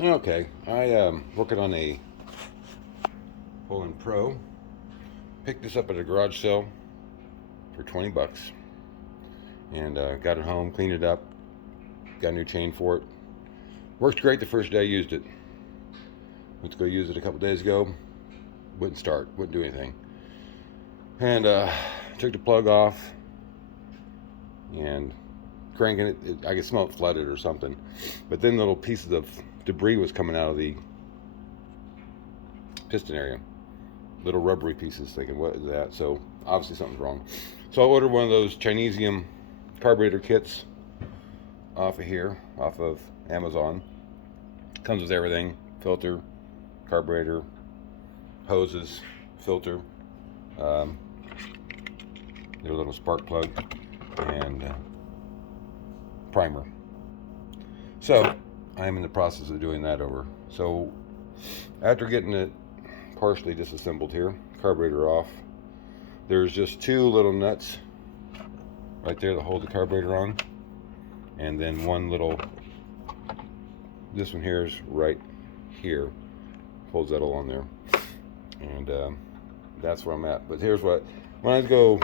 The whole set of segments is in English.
Okay, I working on a Poulan Pro. Picked this up at a garage sale for 20 bucks, and got it home, cleaned it up, got a new chain for it. Worked great the first day I used it. Went to go use it a couple days ago. Wouldn't start, wouldn't do anything, and took the plug off and cranking it. I could smell it flooded or something, but then little pieces of debris was coming out of the piston area. Little rubbery pieces, thinking, what is that? So obviously something's wrong. So I ordered one of those Chinesium carburetor kits off of here, off of Amazon. Comes with everything: filter, carburetor, hoses, filter, um, their little spark plug, and primer. So I am in the process of doing that over. So after getting it partially disassembled here, carburetor off, there's just two little nuts right there that hold the carburetor on, and then one little, this one here is right here, holds that all on there, and that's where I'm at. But here's what, when I go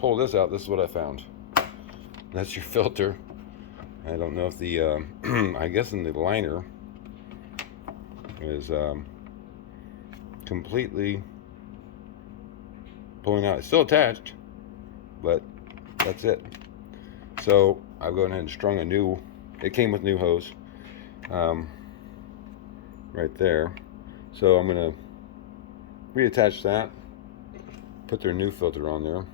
pull this out, this is what I found. That's your filter. I don't know if the I guess in the liner is completely pulling out. It's still attached, but that's it. So I've gone ahead and strung a new, it came with new hose right there. So I'm gonna reattach that, put their new filter on there.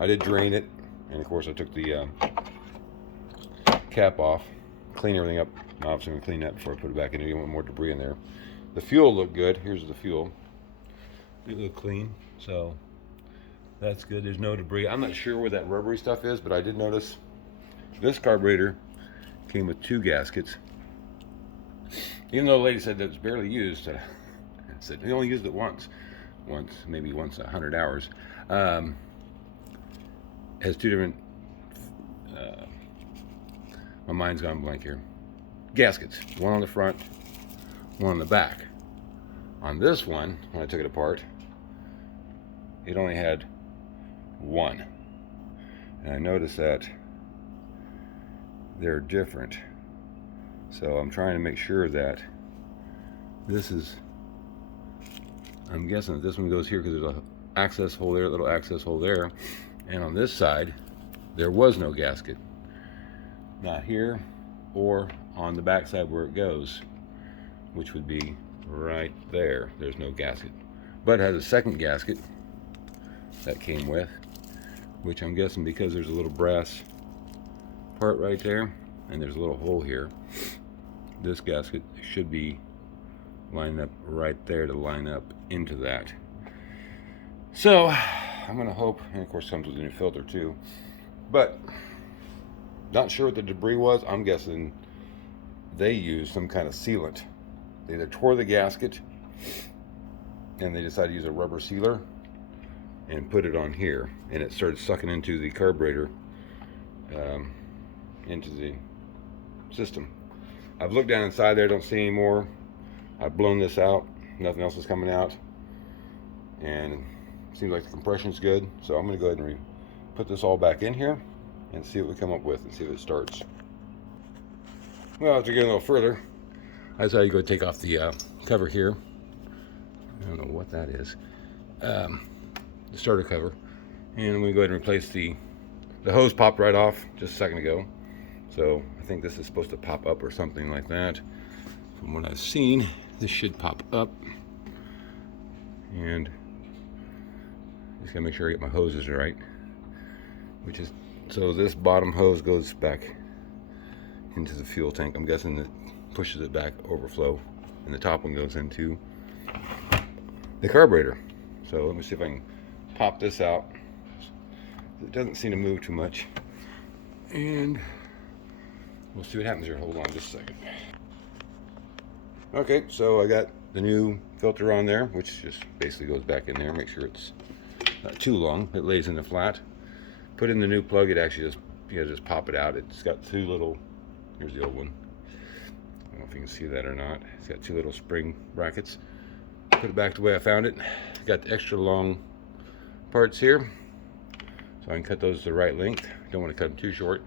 I did drain it, and of course I took the cap off, clean everything up. Obviously I'm gonna clean that before I put it back in. You don't want more debris in there. The fuel looked good. Here's the fuel. It looked clean, so that's good. There's no debris. I'm not sure where that rubbery stuff is, but I did notice this carburetor came with two gaskets. Even though the lady said that it's barely used, I said we only used it once, maybe once 100 hours. It has two different. My mind's gone blank here. Gaskets, one on the front, one on the back. On this one, when I took it apart, it only had one. And I noticed that they're different. So I'm trying to make sure that this is, I'm guessing that this one goes here because there's a access hole there, a little access hole there. And on this side, there was no gasket. Not here or on the back side where it goes, which would be right there. There's no gasket. But it has a second gasket that came with, which I'm guessing because there's a little brass part right there and there's a little hole here, this gasket should be lined up right there to line up into that. So I'm gonna hope, and of course comes with a new filter too, but not sure what the debris was. I'm guessing they used some kind of sealant. They either tore the gasket and they decided to use a rubber sealer and put it on here, and it started sucking into the carburetor, into the system. I've looked down inside there, don't see any more. I've blown this out, nothing else is coming out, and it seems like the compression's good. So I'm going to go ahead and put this all back in here and see what we come up with and see if it starts. Well, after getting a little further, I decided to go take off the cover here. I don't know what that is. The starter cover. And I'm going to go ahead and replace the hose popped right off just a second ago. So I think this is supposed to pop up or something like that. From what I've seen, this should pop up. And just gotta make sure I get my hoses right. Which is, so this bottom hose goes back into the fuel tank. I'm guessing that pushes it back, overflow, and the top one goes into the carburetor. So let me see if I can pop this out. It doesn't seem to move too much, and we'll see what happens here. Hold on just a second. Okay, so I got the new filter on there, which just basically goes back in there. Make sure it's not too long. It lays in the flat. Put in the new plug. It actually just, you know, just pop it out. It's got two little, here's the old one, don't know if you can see that or not. It's got two little spring brackets. Put it back the way I found it. Got the extra long parts here, so I can cut those the right length. Don't want to cut them too short.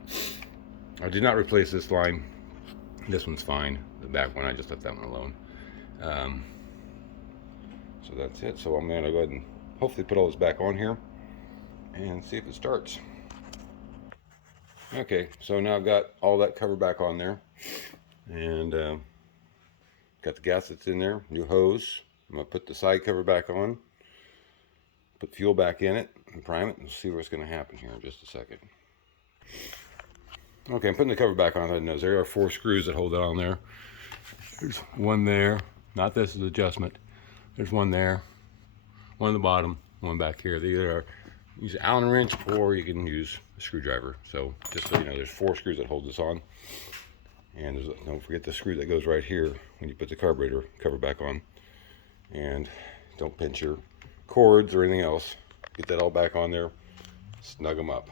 I did not replace this line. This one's fine. The back one, I just left that one alone. So that's it. So I'm going to go ahead and hopefully put all this back on here and see if it starts. Okay, so now I've got all that cover back on there, and got the gaskets in there, new hose. I'm going to put the side cover back on, put fuel back in it, and prime it, and see what's going to happen here in just a second. Okay, I'm putting the cover back on. I know there are 4 screws that hold it on there. There's one there. Not this is adjustment. There's one there, one on the bottom, one back here. They either are use an Allen wrench or you can use a screwdriver. So just so you know, there's 4 screws that hold this on. And don't forget the screw that goes right here when you put the carburetor cover back on. And don't pinch your cords or anything else. Get that all back on there. Snug them up.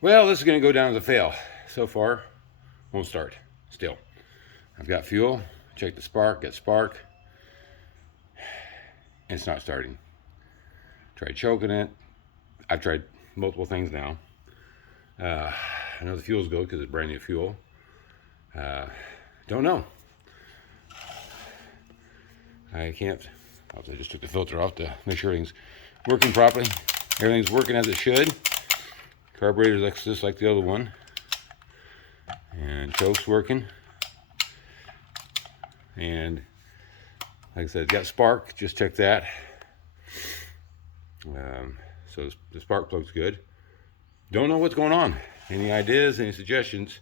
Well, this is going to go down as a fail. So far, won't start. Still, I've got fuel. Check the spark. Got spark. And it's not starting. Tried choking it. I've tried multiple things now. I know the fuel's good because it's brand new fuel. Don't know. I can't. I just took the filter off to make sure everything's working properly. Everything's working as it should. Carburetor looks just like the other one. And choke's working. And like I said, it's got spark. Just check that. So the spark plug's good. Don't know what's going on. Any ideas? Any suggestions?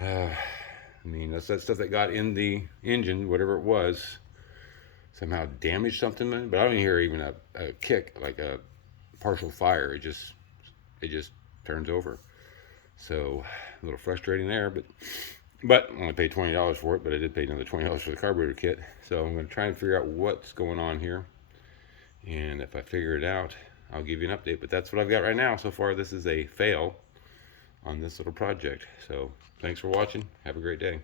I mean, that's that stuff that got in the engine, whatever it was, somehow damaged something. But I don't hear even a kick, like a partial fire. It just turns over. So a little frustrating there, but I only paid $20 for it. But I did pay another $20 for the carburetor kit. So I'm going to try and figure out what's going on here. And if I figure it out, I'll give you an update. But that's what I've got right now. So far, this is a fail on this little project. So thanks for watching. Have a great day.